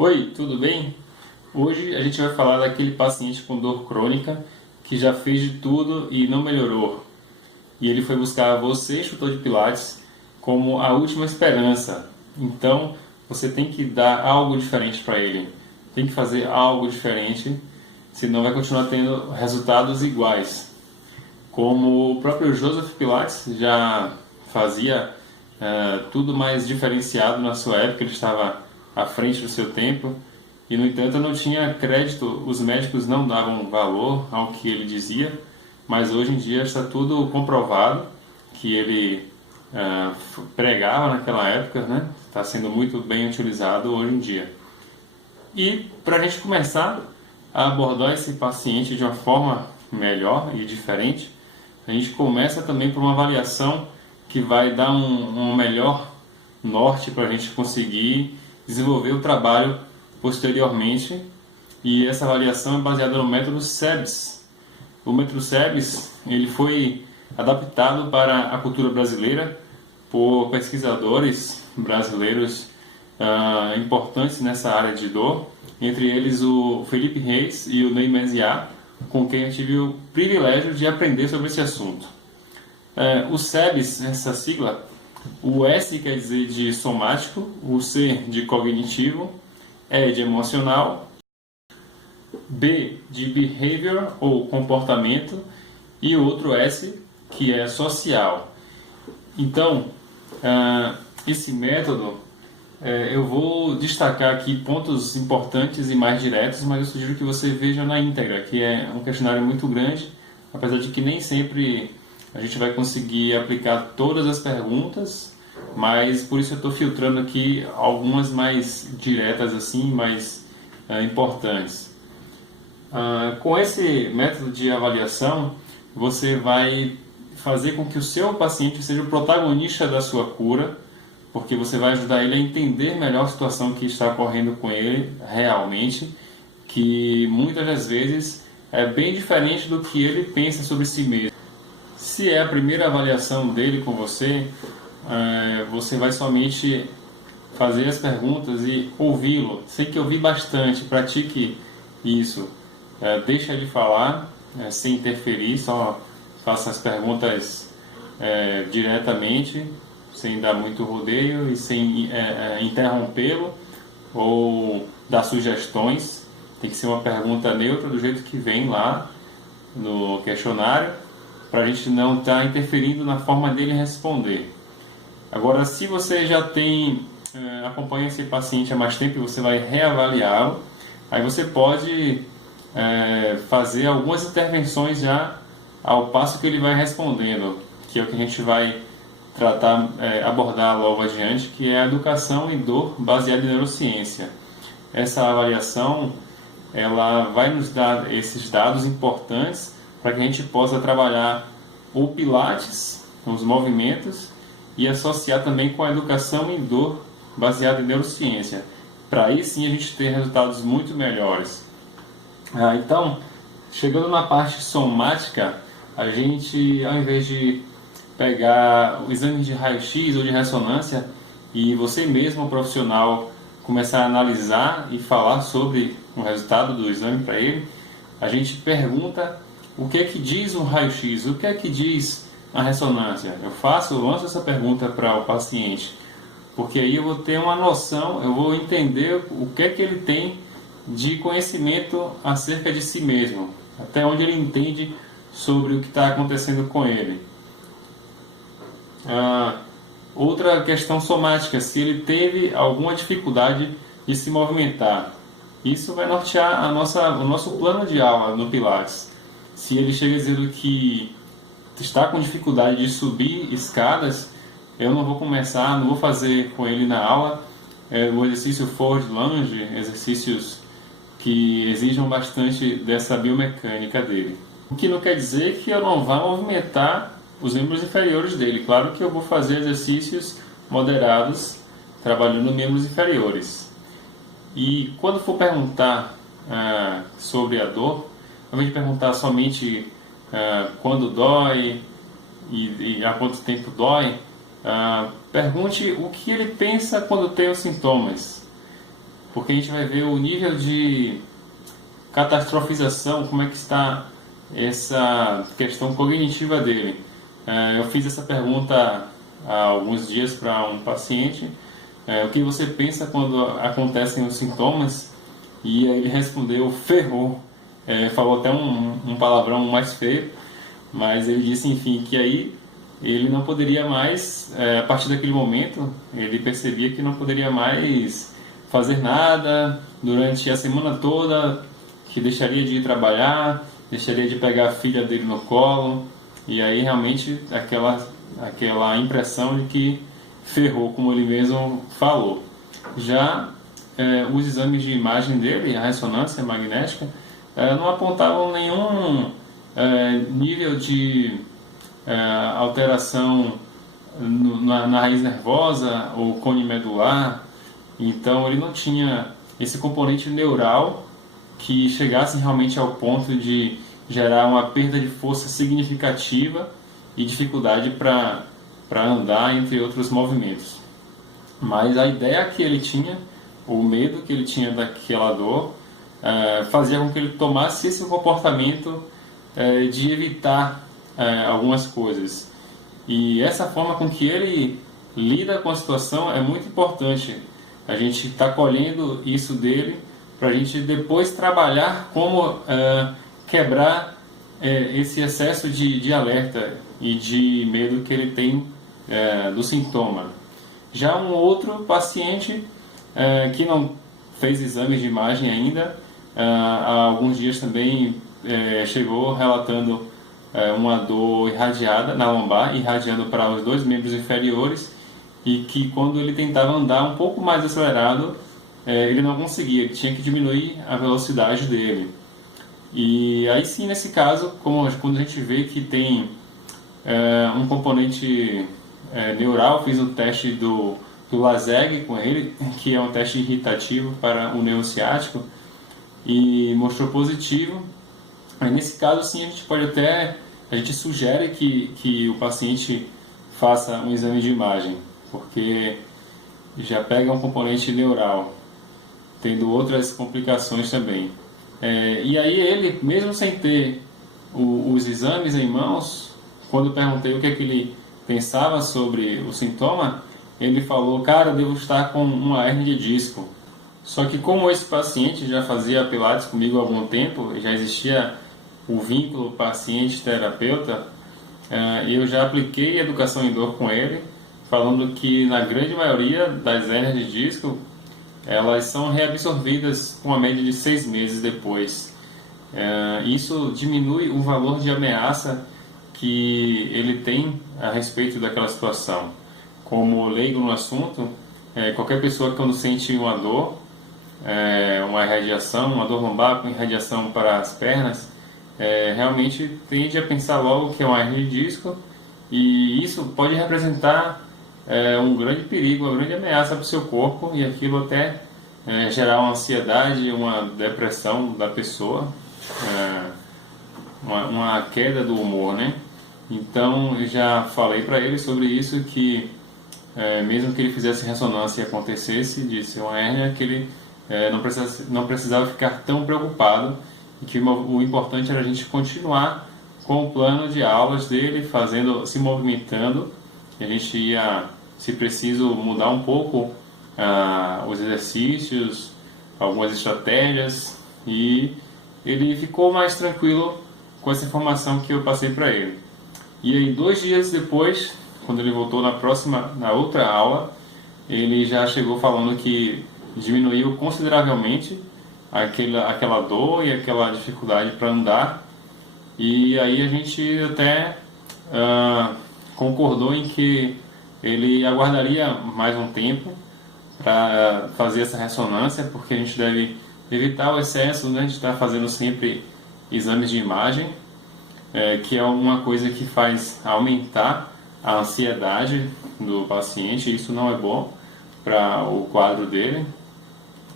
Oi, tudo bem? Hoje a gente vai falar daquele paciente com dor crônica que já fez de tudo e não melhorou. E ele foi buscar você, instrutor de Pilates, como a última esperança. Então você tem que dar algo diferente para ele. Tem que fazer algo diferente, senão vai continuar tendo resultados iguais. Como o próprio Joseph Pilates já fazia tudo mais diferenciado na sua época, ele estava à frente do seu tempo e, no entanto, não tinha crédito, os médicos não davam valor ao que ele dizia, mas hoje em dia está tudo comprovado que ele pregava naquela época, né? Está sendo muito bem utilizado hoje em dia. E para a gente começar a abordar esse paciente de uma forma melhor e diferente, a gente começa também por uma avaliação que vai dar um melhor norte para a gente conseguir desenvolver o trabalho posteriormente. E essa avaliação é baseada no método SEBS. O método SEBS ele foi adaptado para a cultura brasileira por pesquisadores brasileiros importantes nessa área de dor, entre eles o Felipe Reis e o Ney Mesiá, com quem eu tive o privilégio de aprender sobre esse assunto. O SEBS, essa sigla, o S quer dizer de somático, o C de cognitivo, E de emocional, B de behavior ou comportamento e o outro S que é social. Então, esse método, eu vou destacar aqui pontos importantes e mais diretos, mas eu sugiro que você veja na íntegra, que é um questionário muito grande, apesar de que nem sempre a gente vai conseguir aplicar todas as perguntas, mas por isso eu estou filtrando aqui algumas mais diretas, assim, mais importantes. Com esse método de avaliação, você vai fazer com que o seu paciente seja o protagonista da sua cura, porque você vai ajudar ele a entender melhor a situação que está ocorrendo com ele realmente, que muitas das vezes é bem diferente do que ele pensa sobre si mesmo. Se é a primeira avaliação dele com você, você vai somente fazer as perguntas e ouvi-lo. Sei que ouvir bastante, pratique isso. Deixa ele falar sem interferir, só faça as perguntas diretamente, sem dar muito rodeio e sem interrompê-lo ou dar sugestões. Tem que ser uma pergunta neutra do jeito que vem lá no questionário, para a gente não estar interferindo na forma dele responder. Agora, se você já acompanha esse paciente há mais tempo e você vai reavaliá-lo, aí você pode fazer algumas intervenções já ao passo que ele vai respondendo, que é o que a gente vai abordar logo adiante, que é a educação em dor baseada em neurociência. Essa avaliação ela vai nos dar esses dados importantes para que a gente possa trabalhar o Pilates, os movimentos, e associar também com a educação em dor baseada em neurociência. Para aí sim a gente ter resultados muito melhores. Então, chegando na parte somática, a gente, ao invés de pegar o exame de raio-x ou de ressonância e você mesmo, profissional, começar a analisar e falar sobre o resultado do exame para ele, a gente pergunta o que é que diz o raio-x, o que é que diz a ressonância. Eu lanço essa pergunta para o paciente, porque aí eu vou ter uma noção, eu vou entender o que é que ele tem de conhecimento acerca de si mesmo, até onde ele entende sobre o que está acontecendo com ele. Outra questão somática, se ele teve alguma dificuldade de se movimentar. Isso vai nortear o nosso plano de aula no Pilates. Se ele chega dizendo que está com dificuldade de subir escadas, eu não vou fazer com ele na aula o exercício forward lunge, exercícios que exijam bastante dessa biomecânica dele. O que não quer dizer que eu não vá movimentar os membros inferiores dele. Claro que eu vou fazer exercícios moderados trabalhando membros inferiores. E quando for perguntar sobre a dor, ao invés de perguntar somente quando dói e há quanto tempo dói, pergunte o que ele pensa quando tem os sintomas. porque a gente vai ver o nível de catastrofização, como é que está essa questão cognitiva dele. Eu fiz essa pergunta há alguns dias para um paciente, o que você pensa quando acontecem os sintomas? E aí ele respondeu, ferrou. Falou até um palavrão mais feio, mas ele disse, enfim, que aí ele não poderia mais, a partir daquele momento, ele percebia que não poderia mais fazer nada durante a semana toda, que deixaria de ir trabalhar, deixaria de pegar a filha dele no colo, e aí realmente aquela impressão de que ferrou, como ele mesmo falou. Já os exames de imagem dele, a ressonância magnética, não apontavam nenhum nível de alteração na raiz nervosa ou cone medular, então ele não tinha esse componente neural que chegasse realmente ao ponto de gerar uma perda de força significativa e dificuldade para andar, entre outros movimentos. Mas a ideia que ele tinha, o medo que ele tinha daquela dor, fazia com que ele tomasse esse comportamento de evitar algumas coisas. E essa forma com que ele lida com a situação é muito importante. A gente está colhendo isso dele para a gente depois trabalhar como quebrar esse excesso de alerta e de medo que ele tem do sintoma. Já um outro paciente que não fez exames de imagem ainda, há alguns dias também chegou relatando uma dor irradiada na lombar, irradiando para os dois membros inferiores, e que quando ele tentava andar um pouco mais acelerado, ele não conseguia, ele tinha que diminuir a velocidade dele. E aí sim, nesse caso, quando a gente vê que tem um componente neural, fiz um teste do LASEG com ele, que é um teste irritativo para o nervo ciático, e mostrou positivo. Aí, nesse caso, sim, a gente sugere que o paciente faça um exame de imagem, porque já pega um componente neural, tendo outras complicações também. E aí ele, mesmo sem ter os exames em mãos, quando eu perguntei o que é que ele pensava sobre o sintoma, ele falou, cara, eu devo estar com uma hérnia de disco. Só que como esse paciente já fazia pilates comigo há algum tempo, já existia o vínculo paciente-terapeuta, eu já apliquei educação em dor com ele, falando que na grande maioria das hérnias de disco, elas são reabsorvidas com uma média de 6 meses depois. Isso diminui o valor de ameaça que ele tem a respeito daquela situação. Como leigo no assunto, qualquer pessoa que quando sente uma dor, uma irradiação, uma dor lombar com irradiação para as pernas, realmente tende a pensar logo que é uma hérnia de disco, e isso pode representar um grande perigo, uma grande ameaça para o seu corpo, e aquilo até gerar uma ansiedade, uma depressão da pessoa, uma queda do humor, né? Então eu já falei para ele sobre isso, que mesmo que ele fizesse ressonância e acontecesse de ser uma hérnia, que ele não precisava ficar tão preocupado, e que o importante era a gente continuar com o plano de aulas dele, se movimentando, e a gente ia, se preciso, mudar um pouco os exercícios, algumas estratégias, e ele ficou mais tranquilo com essa informação que eu passei para ele. E aí 2 dias depois, quando ele voltou na outra aula, ele já chegou falando que diminuiu consideravelmente aquela dor e aquela dificuldade para andar, e aí a gente até concordou em que ele aguardaria mais um tempo para fazer essa ressonância, porque a gente deve evitar o excesso, né, de estar fazendo sempre exames de imagem, que é uma coisa que faz aumentar a ansiedade do paciente, e isso não é bom para o quadro dele.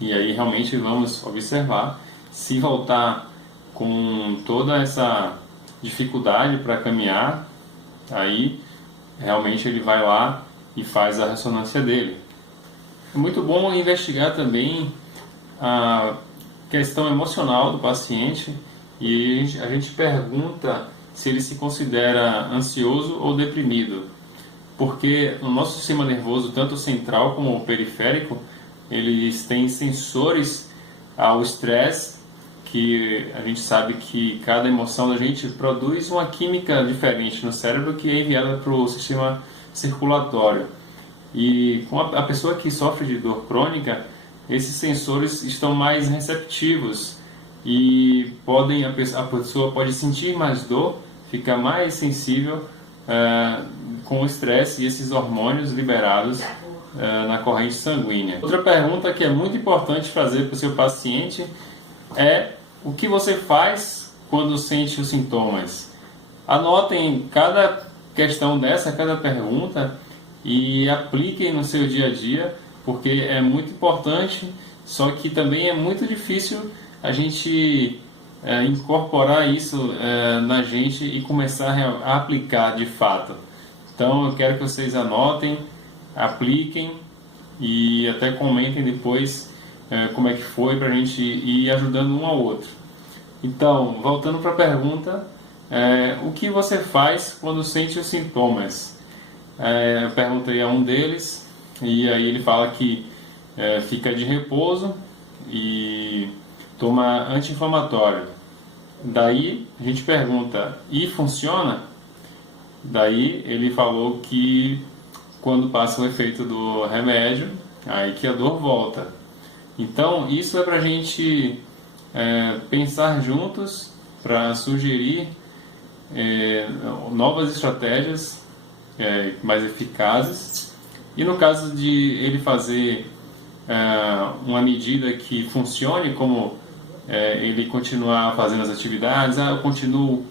E aí realmente vamos observar, se voltar com toda essa dificuldade para caminhar, aí realmente ele vai lá e faz a ressonância dele. É muito bom investigar também a questão emocional do paciente e a gente pergunta se ele se considera ansioso ou deprimido, porque o nosso sistema nervoso, tanto central como o periférico, eles têm sensores ao estresse, que a gente sabe que cada emoção da gente produz uma química diferente no cérebro que é enviada para o sistema circulatório. E com a pessoa que sofre de dor crônica, esses sensores estão mais receptivos e a pessoa pode sentir mais dor, ficar mais sensível com o estresse e esses hormônios liberados na corrente sanguínea. Outra pergunta que é muito importante fazer para o seu paciente é: o que você faz quando sente os sintomas? Anotem cada questão dessa, cada pergunta, e apliquem no seu dia a dia, porque é muito importante, só que também é muito difícil a gente incorporar isso na gente e começar a aplicar de fato. Então eu quero que vocês anotem, apliquem e até comentem depois como é que foi, para a gente ir ajudando um ao outro. Então, voltando para a pergunta, o que você faz quando sente os sintomas? Eu perguntei a um deles e aí ele fala que fica de repouso e toma anti-inflamatório. Daí a gente pergunta: e funciona? Daí ele falou que quando passa o efeito do remédio, aí que a dor volta. Então isso é para a gente pensar juntos para sugerir novas estratégias mais eficazes. E no caso de ele fazer uma medida que funcione, como ele continuar fazendo as atividades, eu continuo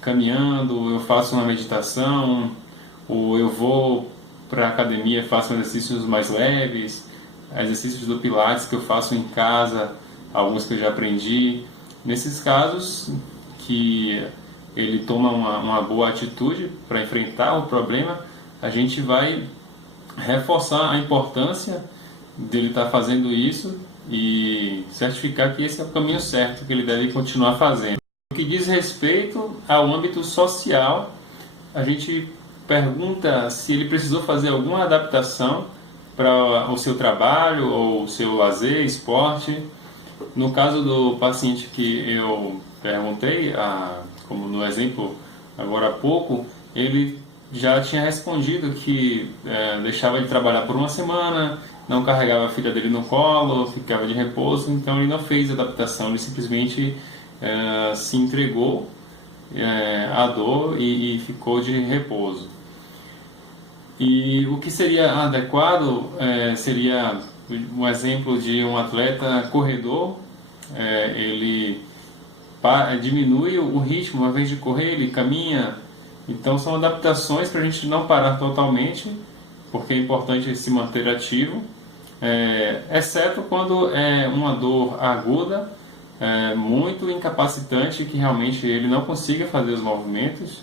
caminhando, eu faço uma meditação, ou eu vou para a academia, faço exercícios mais leves, exercícios do Pilates que eu faço em casa, alguns que eu já aprendi. Nesses casos que ele toma uma boa atitude para enfrentar o problema, a gente vai reforçar a importância dele estar fazendo isso e certificar que esse é o caminho certo, que ele deve continuar fazendo. No que diz respeito ao âmbito social, a gente pergunta se ele precisou fazer alguma adaptação para o seu trabalho ou o seu lazer, esporte. No caso do paciente que eu perguntei, como no exemplo agora há pouco, ele já tinha respondido que deixava ele trabalhar por uma semana, não carregava a filha dele no colo, ficava de repouso, então ele não fez adaptação, ele simplesmente se entregou à dor e ficou de repouso. E o que seria adequado seria um exemplo de um atleta corredor. Ele diminui o ritmo, ao invés de correr, ele caminha. Então são adaptações para a gente não parar totalmente, porque é importante se manter ativo, exceto quando é uma dor aguda, muito incapacitante, que realmente ele não consiga fazer os movimentos.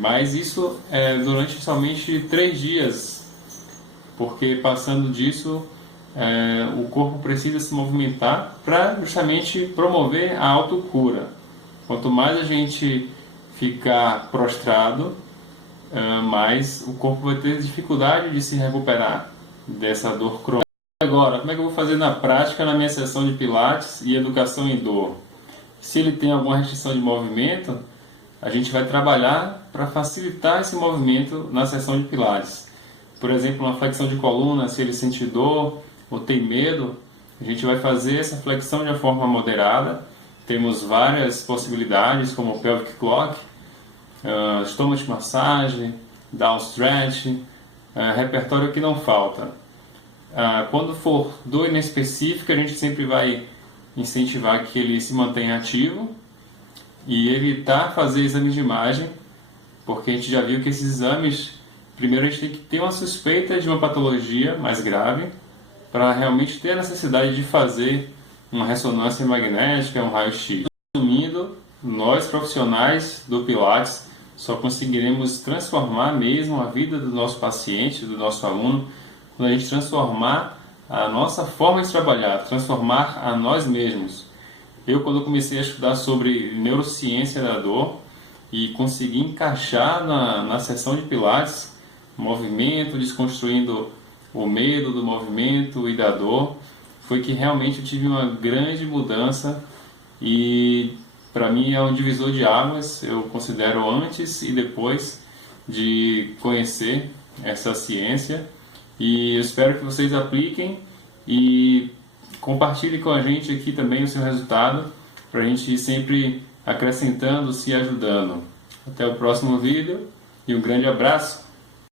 Mas isso durante somente 3 dias, porque passando disso o corpo precisa se movimentar para justamente promover a autocura. Quanto mais a gente ficar prostrado, mais o corpo vai ter dificuldade de se recuperar dessa dor crônica. Agora, como é que eu vou fazer na prática na minha sessão de Pilates e educação em dor? Se ele tem alguma restrição de movimento, a gente vai trabalhar para facilitar esse movimento na sessão de Pilates. Por exemplo, uma flexão de coluna, se ele sentir dor ou tem medo, a gente vai fazer essa flexão de uma forma moderada. Temos várias possibilidades, como o pelvic clock, stomach massage, down stretch, repertório que não falta. Quando for dor inespecífica, a gente sempre vai incentivar que ele se mantenha ativo e evitar fazer exames de imagem, porque a gente já viu que esses exames, primeiro a gente tem que ter uma suspeita de uma patologia mais grave para realmente ter a necessidade de fazer uma ressonância magnética, um raio-x. Resumindo, nós profissionais do Pilates só conseguiremos transformar mesmo a vida do nosso paciente, do nosso aluno, quando a gente transformar a nossa forma de trabalhar, transformar a nós mesmos. Eu, quando comecei a estudar sobre neurociência da dor e consegui encaixar na sessão de Pilates, movimento, desconstruindo o medo do movimento e da dor, foi que realmente eu tive uma grande mudança e para mim é um divisor de águas, eu considero antes e depois de conhecer essa ciência, e eu espero que vocês apliquem e compartilhem com a gente aqui também o seu resultado, para a gente ir sempre acrescentando, se ajudando. Até o próximo vídeo e um grande abraço!